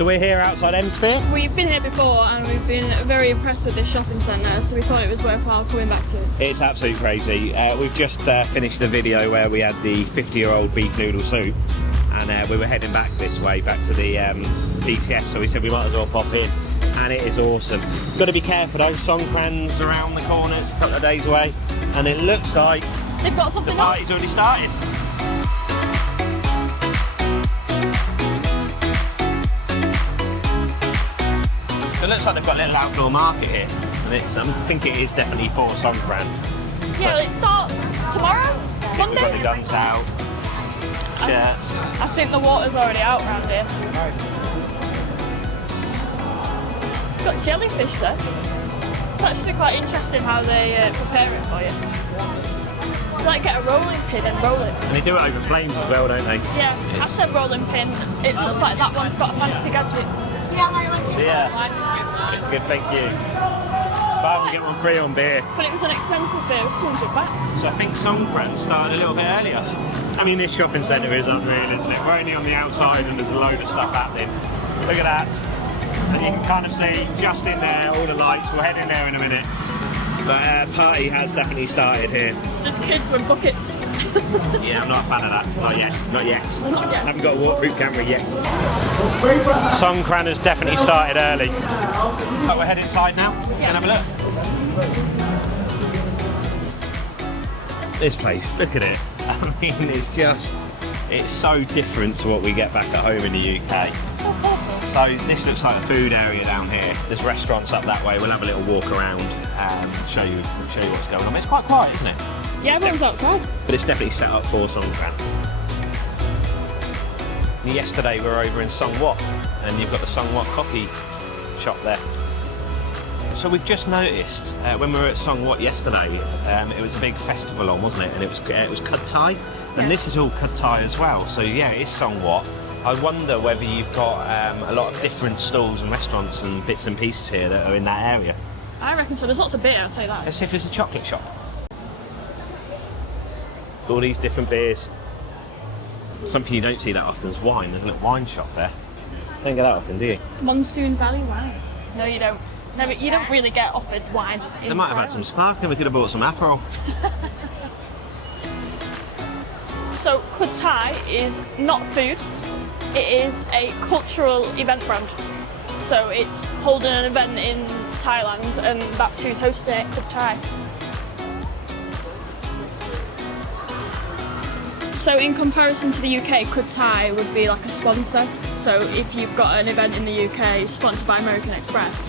So we're here outside EMSPHERE. We've been here before and we've been very impressed with this shopping centre, so we thought it was worthwhile coming back to it. It's absolutely crazy. We've just finished the video where we had the 50-year-old beef noodle soup, and we were heading back this way, back to the BTS, so we said we might as well pop in, and it is awesome. Got to be careful though, Songkran's around the corner, it's a couple of days away, and it looks like they've got something the party's already started. It looks like they've got a little outdoor market here, and it's, I think it is definitely for Songkran. Yeah, well, it starts tomorrow, Monday. We've got the guns out, shirts. I think the water's already out around here. Got jellyfish there. It's actually quite interesting how they prepare it for you. You like get a rolling pin and roll it. And they do it over flames as well, don't they? Yeah, I said rolling pin. It looks like that one's got a fancy gadget. Yeah. Good, thank you. But we get one free on beer. But it was an expensive beer, it was 200 baht. So I think Songkran started a little bit earlier. I mean, this shopping centre is unreal, isn't it? We're only on the outside and there's a load of stuff happening. Look at that. And you can kind of see just in there all the lights. We'll head in there in a minute. But party has definitely started here. There's kids with buckets. Yeah, I'm not a fan of that. Not yet. Not yet. Not yet. I haven't got a waterproof camera yet. Songkran has definitely started early. But we're heading inside now. Yeah. And have a look. This place, look at it. I mean, it's so different to what we get back at home in the UK. So colourful. So this looks like a food area down here. There's restaurants up that way. We'll have a little walk around and show you what's going on. It's quite quiet, isn't it? Yeah, everyone's outside. But it's definitely set up for Songkran. Yesterday we were over in Songwhat, and you've got the Songwhat coffee shop there. So we've just noticed when we were at Songwhat yesterday, it was a big festival on, wasn't it? And it was Kud-Thai, and this is all Kud-Thai as well. So yeah, it is Songwhat. I wonder whether you've got a lot of different stalls and restaurants and bits and pieces here that are in that area. I reckon so. There's lots of beer, I'll tell you that. Let's see if there's a chocolate shop. All these different beers. Something you don't see that often is wine. There's a little wine shop there. Don't get that often, do you? Monsoon Valley wine. No, you don't. No, you don't really get offered wine. They might have had some sparkling. We could have bought some Aperol. So Kud-Thai is not food. It is a cultural event brand. So it's holding an event in Thailand, and that's who's hosting it, Kud-Thai. So in comparison to the UK, Kud-Thai would be like a sponsor. So if you've got an event in the UK sponsored by American Express.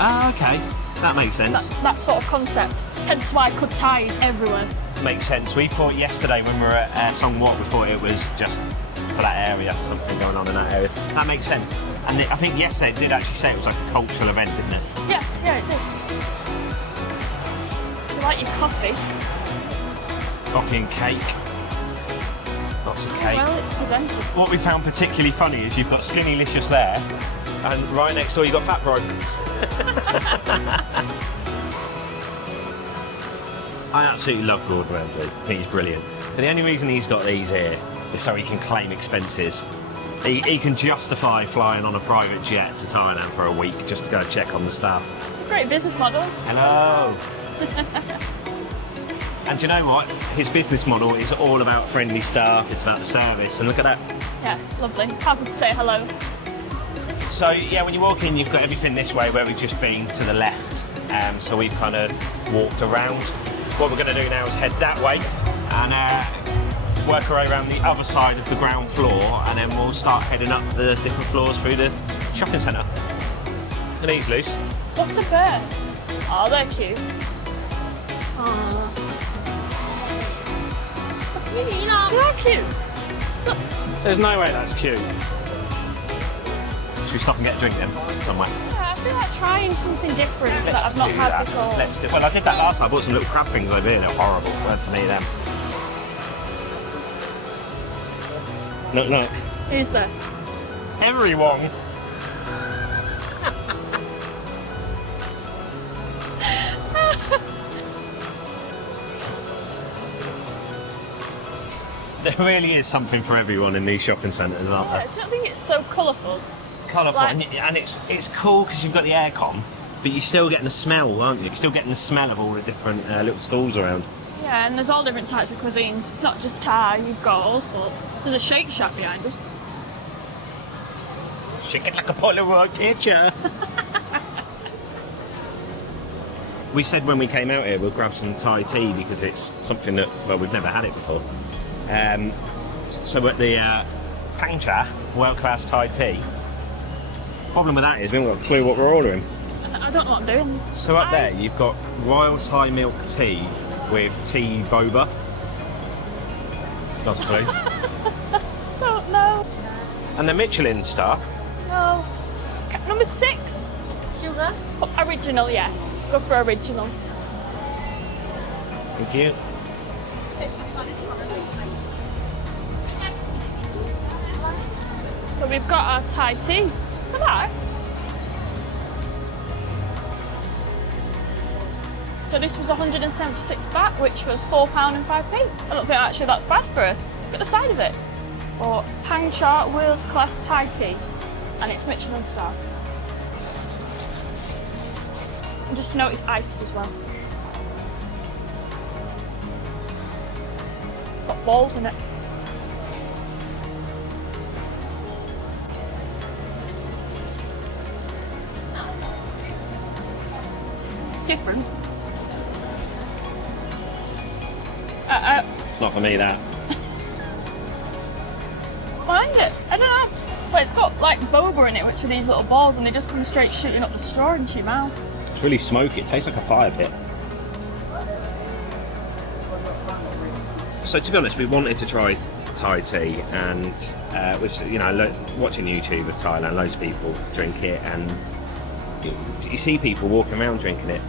Ah, okay. That makes sense. That's that sort of concept. Hence why Kud-Thai is everywhere. Makes sense. We thought yesterday when we were at Songwhat, we thought it was just for that area, something going on in that area. That makes sense. And I think yesterday it did actually say it was like a cultural event, didn't it? Yeah, it did. You like your coffee? Coffee and cake. Lots of cake. Well, it's presented. What we found particularly funny is you've got Skinnylicious there, and right next door you've got Fat Bro. I absolutely love Gordon Ramsay. I think he's brilliant. But the only reason he's got these here is so he can claim expenses. He can justify flying on a private jet to Thailand for a week just to go check on the staff. Great business model. Hello. And do you know what? His business model is all about friendly staff, it's about the service, and look at that. Yeah, lovely. Happy to say hello. So yeah, when you walk in, you've got everything this way where we've just been to the left. So we've kind of walked around. What we're going to do now is head that way and work our way around the other side of the ground floor, and then we'll start heading up the different floors through the shopping centre. And he's loose. What's a bird? Oh, they're cute. Aww. They're cute. So, there's no way that's cute. Should we stop and get a drink then, somewhere? Yeah, I feel like trying something different that I've not had before. Let's do. Well, I did that last time. I bought some little crab things over here. They're horrible. Weren't for me, them. Knock, knock. Who's there? Everyone. There really is something for everyone in these shopping centres, aren't there? I don't think it's so colourful. Colourful, Like- and it's cool because you've got the aircon, but you're still getting the smell, aren't you? You're still getting the smell of all the different little stalls around. Yeah, and there's all different types of cuisines. It's not just Thai, you've got all sorts. There's a Shake Shack behind us. Shake it like a Polaroid picture. We said when we came out here we'll grab some Thai tea because it's something that, well, we've never had it before. So at the Pangcha, world-class Thai tea. Problem with that is we haven't got a clue what we're ordering. I don't know what I'm doing. So up there you've got Royal Thai Milk Tea with tea boba. Not a clue. Don't know. And the Michelin star. No. Number 6. Sugar? Oh, original, yeah. Go for original. Thank you. So we've got our Thai tea. Look at that. So this was 176 baht, which was £4 and 5p. I don't think actually that's bad for it. Look at the side of it. For Pangcha World Class Thai Tea. And it's Michelin star. And just to note, it's iced as well. Got balls in it. It's different. It's not for me, that. Mind it? I don't know. But it's got like boba in it, which are these little balls, and they just come straight shooting up the straw into your mouth. It's really smoky. It tastes like a fire pit. So to be honest, we wanted to try Thai tea, and watching YouTube of Thailand, loads of people drink it, and you see people walking around drinking it.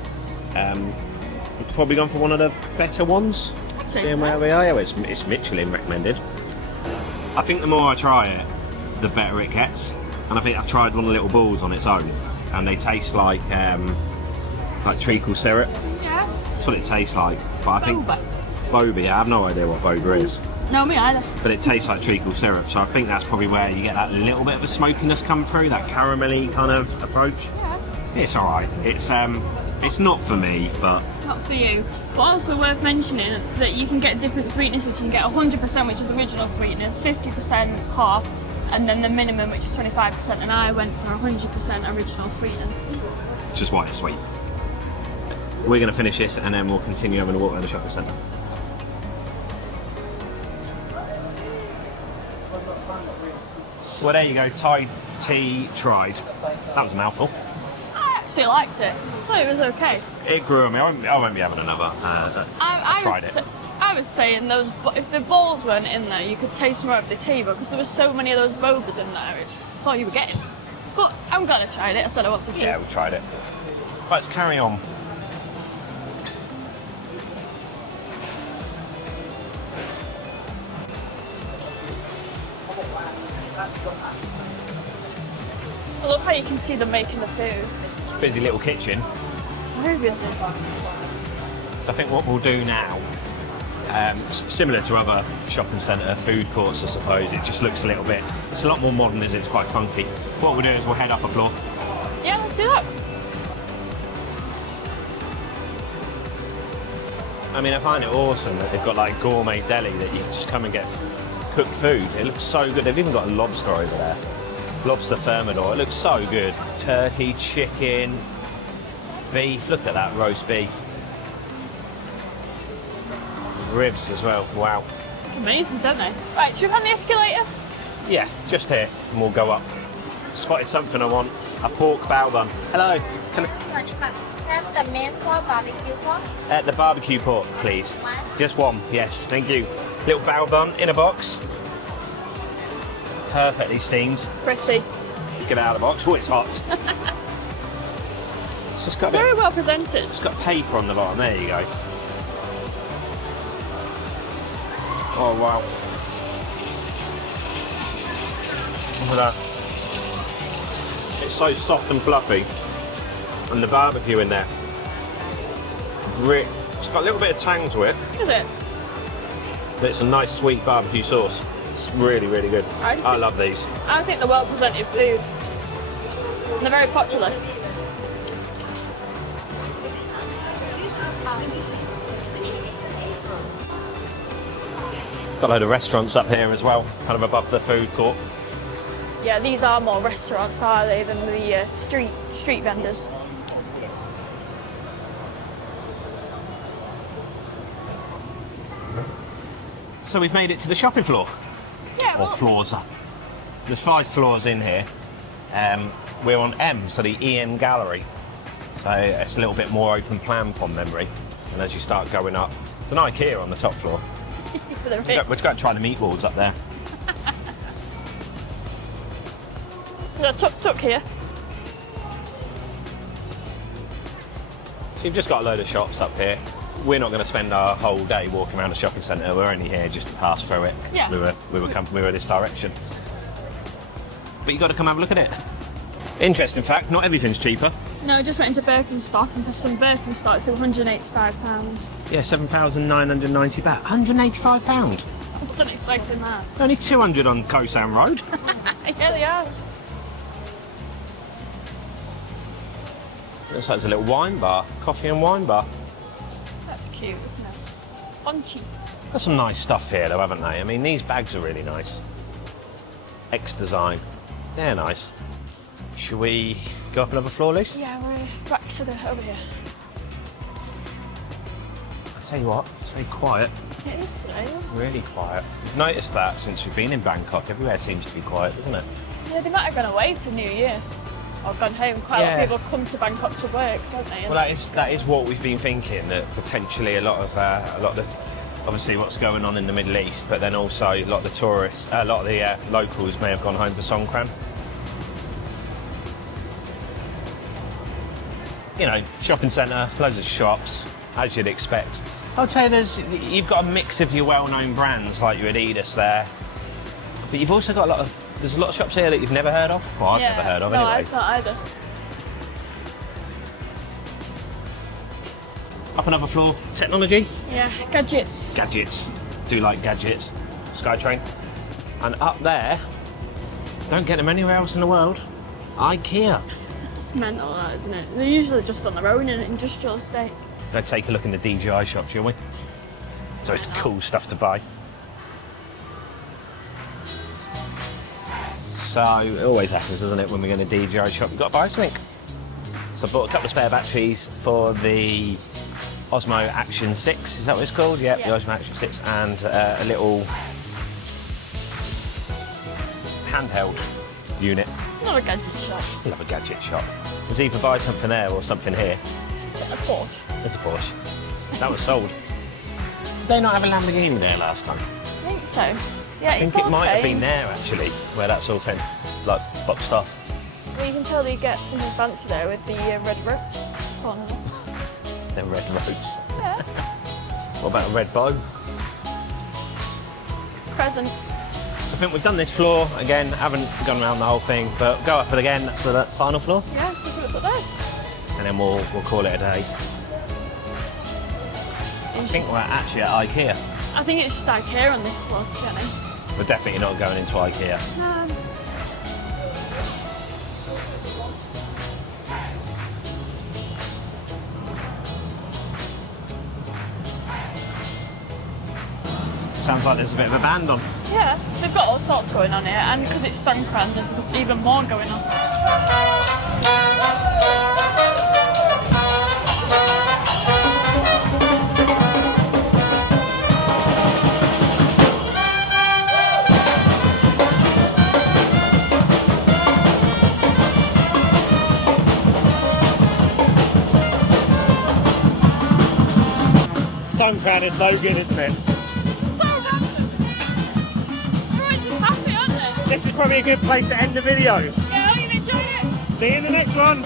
We've probably gone for one of the better ones. So Being where we are, yeah, it's Michelin recommended. I think the more I try it, the better it gets. And I think I've tried one of the little balls on its own, and they taste like treacle syrup. Yeah. That's what it tastes like. But I think Boba. boba, yeah, I have no idea what boba is, No, me either. but it tastes like treacle syrup. So I think that's probably where you get that little bit of a smokiness come through, that caramelly kind of approach. Yeah. It's all right. It's not for me, but Not for you. But also worth mentioning that you can get different sweetnesses. You can get 100%, which is original sweetness, 50% half, and then the minimum, which is 25%. And I went for 100% original sweetness. it's just white and sweet. We're going to finish this and then we'll continue having a walk around the shopping centre. Well, there you go. Thai tea tried. That was a mouthful. I actually liked it. I thought it was okay. It grew on me. I won't be having another. I tried it. I was saying if the balls weren't in there, you could taste more of the tea, because there was so many of those bobas in there. That's all you were getting. But I'm glad I tried it. I said I wanted to. Yeah, we tried it. Right, let's carry on. I love how you can see them making the food. It's a busy little kitchen. Very busy. So I think what we'll do now, similar to other shopping centre food courts, I suppose, it just looks a little bit, it's a lot more modern, it's quite funky. What we'll do is we'll head up a floor. Yeah, let's do that. I mean, I find it awesome that they've got like Gourmet Deli that you can just come and get cooked food. It looks so good. They've even got a lobster over there. Lobster Thermidor. It looks so good. Turkey, chicken, beef. Look at that roast beef. Ribs as well. Wow. Look amazing, don't they? Right, should we find the escalator? Yeah, just here, and we'll go up. Spotted something I want. A pork bao bun. Hello. Can Have the main for barbecue pork. the barbecue pork, please. One. Just one. Yes, thank you. Little bao bun in a box. Perfectly steamed. Pretty. Get out of the box. Oh, it's hot. It's just got It's very well presented. It's got paper on the bottom. There you go. Oh wow. Look at that. It's so soft and fluffy, and the barbecue in there. It's got a little bit of tang to it, Is it? but it's a nice sweet barbecue sauce. It's really, really good. I love these. I think the well presented food. they're very popular. Got a load of restaurants up here as well, kind of above the food court. Yeah, these are more restaurants, are they, than the street vendors. So we've made it to the shopping floor. Yeah, Or well, floors. There's 5 floors in here. We're on M, so the EM gallery. So it's a little bit more open plan from memory. And as you start going up, there's an IKEA on the top floor. for the We're going to try the meatballs up there. Tuk here. So you've just got a load of shops up here. We're not going to spend our whole day walking around the shopping centre. We're only here just to pass through it. Yeah. We were this direction. But you've got to come have a look at it. Interesting fact, not everything's cheaper. No, I just went into Birkenstock, and for some Birkenstocks, they were £185. Yeah, 7,990 baht. £185. I wasn't expecting that. Only 200 on Koh San Road. Yeah, they are. Looks like there's a little wine bar, coffee and wine bar. That's cute, isn't it? Funky. Got some nice stuff here though, haven't they? I mean, these bags are really nice. X design. They're nice. Should we go up another floor, Luce? Yeah, we're back to over here. I'll tell you what, it's very quiet. It is today. Really quiet. We've noticed that since we've been in Bangkok. Everywhere seems to be quiet, doesn't it? Yeah, they might have gone away for New Year. Or gone home. Quite a lot of people come to Bangkok to work, don't they? Well, that is what we've been thinking. That potentially a lot of obviously what's going on in the Middle East, but then also a lot of the tourists, a lot of the locals may have gone home for Songkran. You know, shopping centre, loads of shops, as you'd expect. I'd say you've got a mix of your well-known brands like your Adidas there, but you've also got there's a lot of shops here that you've never heard of. Well, I've never heard of anyway. No, I've not either. Up another floor, technology. Yeah, gadgets. Gadgets. Do like gadgets. Skytrain. And up there, don't get them anywhere else in the world, IKEA. It's mental, that, isn't it? They're usually just on their own in an industrial estate. Go take a look in the DJI shop, shall we? So it's cool stuff to buy. So it always happens, doesn't it, when we're going to DJI shop, you've got to buy something. So I bought a couple of spare batteries for the Osmo Action 6, is that what it's called? Yep, Yeah. the Osmo Action 6, and a little handheld unit. Not a gadget shop. Love a gadget shop. We'd either buy something there or something here. It's a Porsche. There's a Porsche. That was sold. Did they not have a Lamborghini there last time? I think so. Yeah, I think it might have been there actually, where that's all been like boxed off. Well, you can tell that you get something fancy there with the red ropes. Oh, no. The red ropes. Yeah. What about a red bow? It's a present. So I think we've done this floor again. Haven't gone around the whole thing, but go up it again. That's the final floor, Yeah, let's go see what's up there. and then we'll call it a day. I think we're actually at IKEA. I think it's just IKEA on this floor, to be honest. We're definitely not going into IKEA. Sounds like there's a bit of a band on. Yeah, they've got all sorts going on here, and because it's Songkran, there's even more going on. Songkran is so good, isn't it? So random. Everyone's just happy, aren't they? This is probably a good place to end the video. Yeah, I hope you enjoy it. See you in the next one.